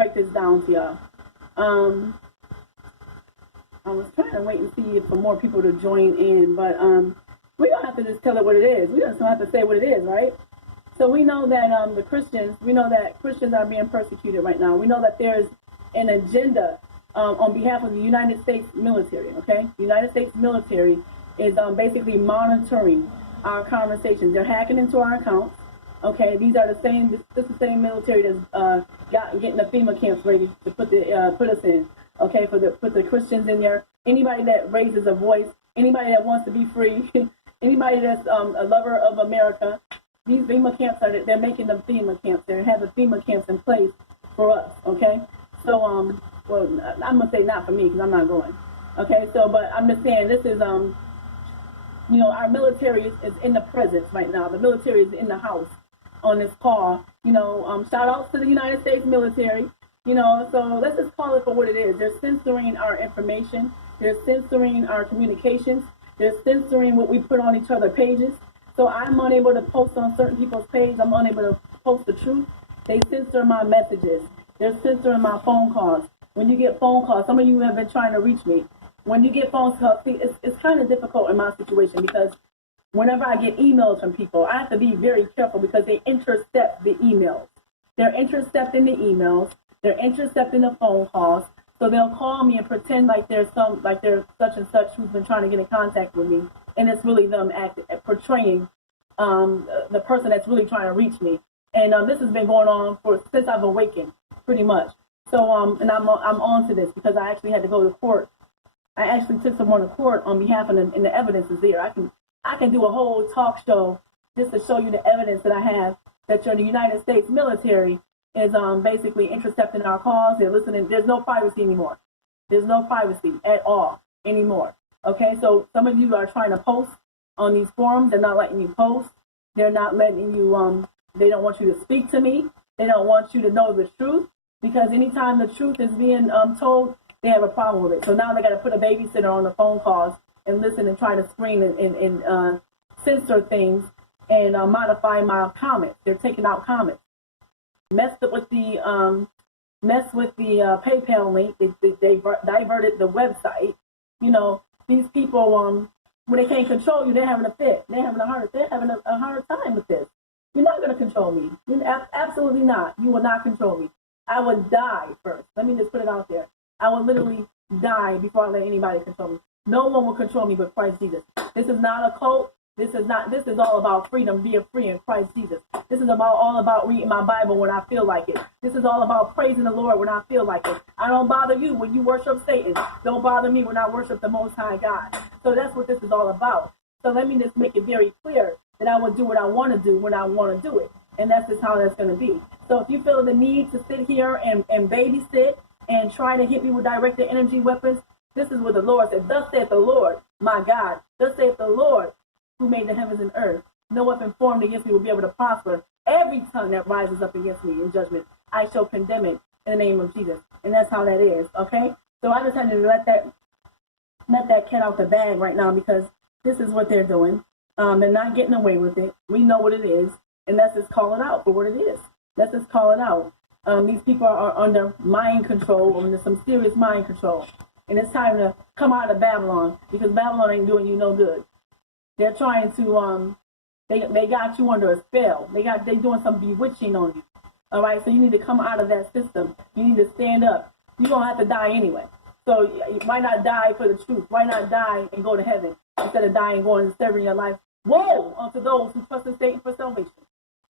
break this down to y'all. I was trying to wait and see for more people to join in, but we don't have to just tell it what it is. We just don't have to say what it is, right? So we know that we know that Christians are being persecuted right now. We know that there's an agenda on behalf of the United States military, okay? The United States military is basically monitoring our conversations. They're hacking into our accounts, okay? These are the same, this is the same military that's getting the FEMA camps ready to put us in, okay? Put the Christians in there. Anybody that raises a voice, anybody that wants to be free, anybody that's a lover of America, these FEMA camps they're making them FEMA camps. They have the FEMA camps in place for us, okay? So, well, I'm going to say not for me because I'm not going, okay? So, but I'm just saying this is, you know, our military is in the presence right now. The military is in the house on this call. You know, shout outs to the United States military, you know, so let's just call it for what it is. They're censoring our information. They're censoring our communications. They're censoring what we put on each other's pages. So I'm unable to post on certain people's pages. I'm unable to post the truth. They censor my messages. They're censoring my phone calls. When you get phone calls, some of you have been trying to reach me. When you get phone calls, see, it's kind of difficult in my situation because whenever I get emails from people, I have to be very careful because they intercept the emails. They're intercepting the emails. They're intercepting the phone calls. So they'll call me and pretend like there's such and such who's been trying to get in contact with me, and it's really them portraying the person that's really trying to reach me. And this has been going on since I've awakened, pretty much. So and I'm on to this because I actually had to go to court. I actually took someone to court on behalf of them, and the evidence is there. I can do a whole talk show just to show you the evidence that I have that the United States military is basically intercepting our calls. They're listening. There's no privacy anymore. There's no privacy at all anymore. Okay, so some of you are trying to post on these forums. They're not letting you post. They're not letting you, they don't want you to speak to me. They don't want you to know the truth because anytime the truth is being told, they have a problem with it. So now they got to put a babysitter on the phone calls and listen and try to screen and censor things and modify my comments. They're taking out comments. Messed with the PayPal link. They diverted the website. You know, these people when they can't control you, they're having a fit. They're having a hard time with this. You're not going to control me. Absolutely not. You will not control me. I would die first. Let me just put it out there. I will literally die before I let anybody control me. No one will control me but Christ Jesus. This is not a cult. This is all about freedom, being free in Christ Jesus. This is all about reading my Bible when I feel like it. This is all about praising the Lord when I feel like it. I don't bother you when you worship Satan. Don't bother me when I worship the Most High God. So that's what this is all about. So let me just make it very clear that I will do what I want to do when I want to do it. And that's just how that's going to be. So if you feel the need to sit here and babysit and try to hit me with directed energy weapons, this is what the Lord said. Thus saith the Lord, my God. Thus saith the Lord, who made the heavens and earth. No weapon formed against me will be able to prosper. Every tongue that rises up against me in judgment, I shall condemn it in the name of Jesus. And that's how that is, okay? So I just had to let that cat out the bag right now because this is what they're doing. They're not getting away with it. We know what it is. And let's just call it out for what it is. Let's just call it out. These people are under mind control, under some serious mind control. And it's time to come out of Babylon because Babylon ain't doing you no good. They're trying to, they got you under a spell. They doing some bewitching on you. All right, so you need to come out of that system. You need to stand up. You're going to have to die anyway. So why not die for the truth? Why not die and go to heaven instead of dying, going and severing your life? Woe unto those who trust in Satan for salvation.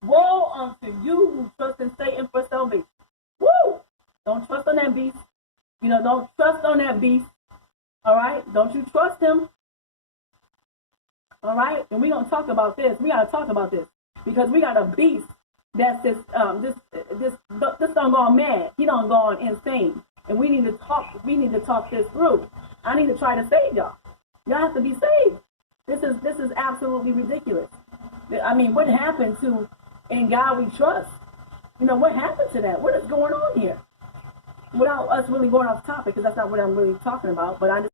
Woe unto you who trust in Satan for salvation. Woo! Don't trust on that beast. You know, don't trust on that beast. All right? Don't you trust him. All right? And we're going to talk about this. We got to talk about this because we got a beast that's this done gone mad. He done gone insane. And we need to talk this through. I need to try to save y'all. Y'all have to be saved. This is absolutely ridiculous. I mean, what happened to "In God We Trust"? You know, what happened to that? What is going on here? Without us really going off topic, because that's not what I'm really talking about, but I just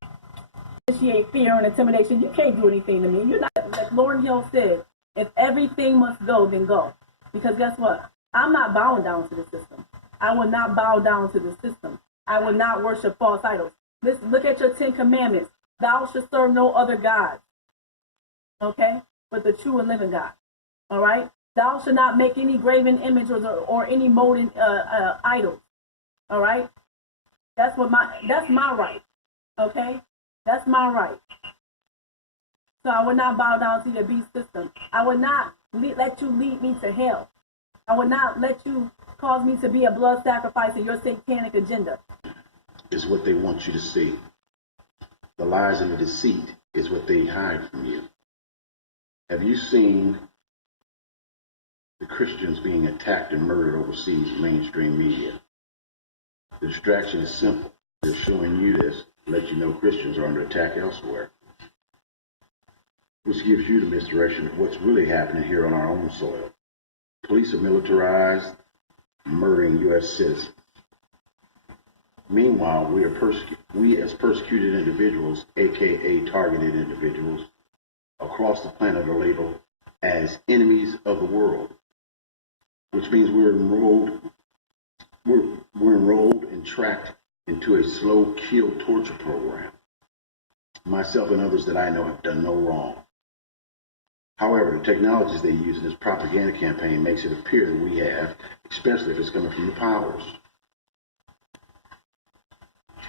initiate fear and intimidation. You can't do anything to me. You're not, like Lauryn Hill said, if everything must go, then go. Because guess what? I'm not bowing down to the system. I will not bow down to the system. I will not worship false idols. Listen, look at your 10 commandments. Thou shalt serve no other God, okay, but the true and living God, all right? Thou shalt not make any graven image or any molten idols, all right? That's my right, okay? That's my right. So I will not bow down to your beast system. I will not let you lead me to hell. I will not let you cause me to be a blood sacrifice in your satanic agenda. Is what they want you to see. The lies and the deceit is what they hide from you. Have you seen the Christians being attacked and murdered overseas in mainstream media? The distraction is simple. They're showing you this to let you know Christians are under attack elsewhere, which gives you the misdirection of what's really happening here on our own soil. Police are militarized, murdering U.S. citizens. Meanwhile, we as persecuted individuals, aka targeted individuals, across the planet are labeled as enemies of the world, which means we're enrolled and tracked into a slow kill torture program. Myself and others that I know have done no wrong. However, the technologies they use in this propaganda campaign makes it appear that we have, especially if it's coming from the powers.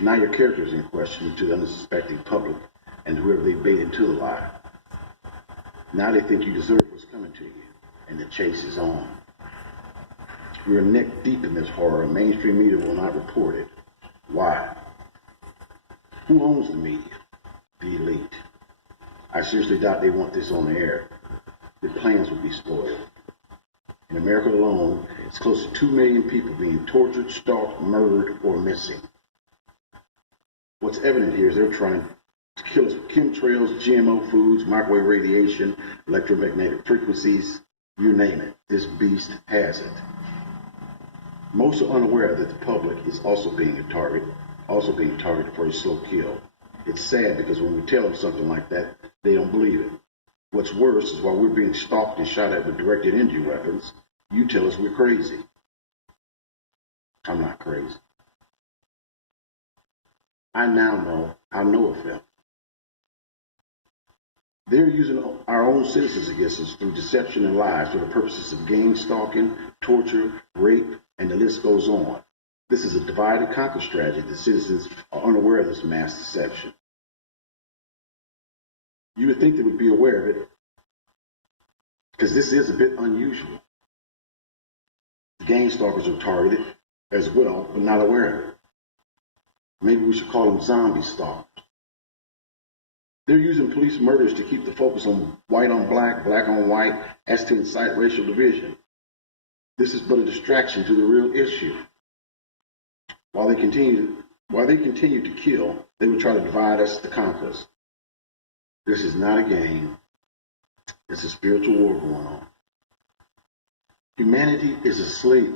Now your character is in question to the unsuspecting public and whoever they bait into the lie. Now they think you deserve what's coming to you, and the chase is on. We are neck deep in this horror, and mainstream media will not report it. Why? Who owns the media? The elite. I seriously doubt they want this on the air. The plans would be spoiled. In America alone, it's close to 2 million people being tortured, stalked, murdered, or missing. What's evident here is they're trying to kill us with chemtrails, GMO foods, microwave radiation, electromagnetic frequencies, you name it. This beast has it. Most are unaware that the public is also being targeted for a slow kill. It's sad because when we tell them something like that, they don't believe it. What's worse is while we're being stalked and shot at with directed energy weapons, you tell us we're crazy. I'm not crazy. I know of them. They're using our own citizens against us through deception and lies for the purposes of gangstalking, torture, rape, and the list goes on. This is a divide and conquer strategy. The citizens are unaware of this mass deception. You would think they would be aware of it, because this is a bit unusual. The gang stalkers are targeted as well, but not aware of it. Maybe we should call them zombie stalkers. They're using police murders to keep the focus on white on black, black on white, as to incite racial division. This is but a distraction to the real issue. While they continue to kill, they will try to divide us to conquer us. This is not a game. It's a spiritual war going on. Humanity is asleep.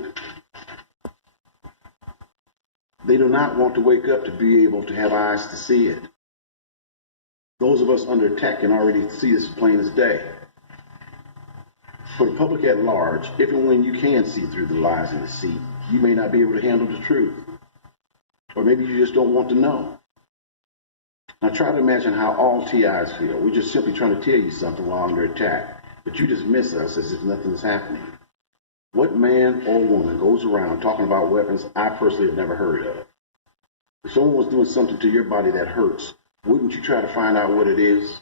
They do not want to wake up to be able to have eyes to see it. Those of us under attack can already see this plain as day. For the public at large, if and when you can see through the lies and deceit, you may not be able to handle the truth. Or maybe you just don't want to know. Now try to imagine how all TIs feel. We're just simply trying to tell you something while under attack, but you dismiss us as if nothing is happening. What man or woman goes around talking about weapons I personally have never heard of? If someone was doing something to your body that hurts, wouldn't you try to find out what it is?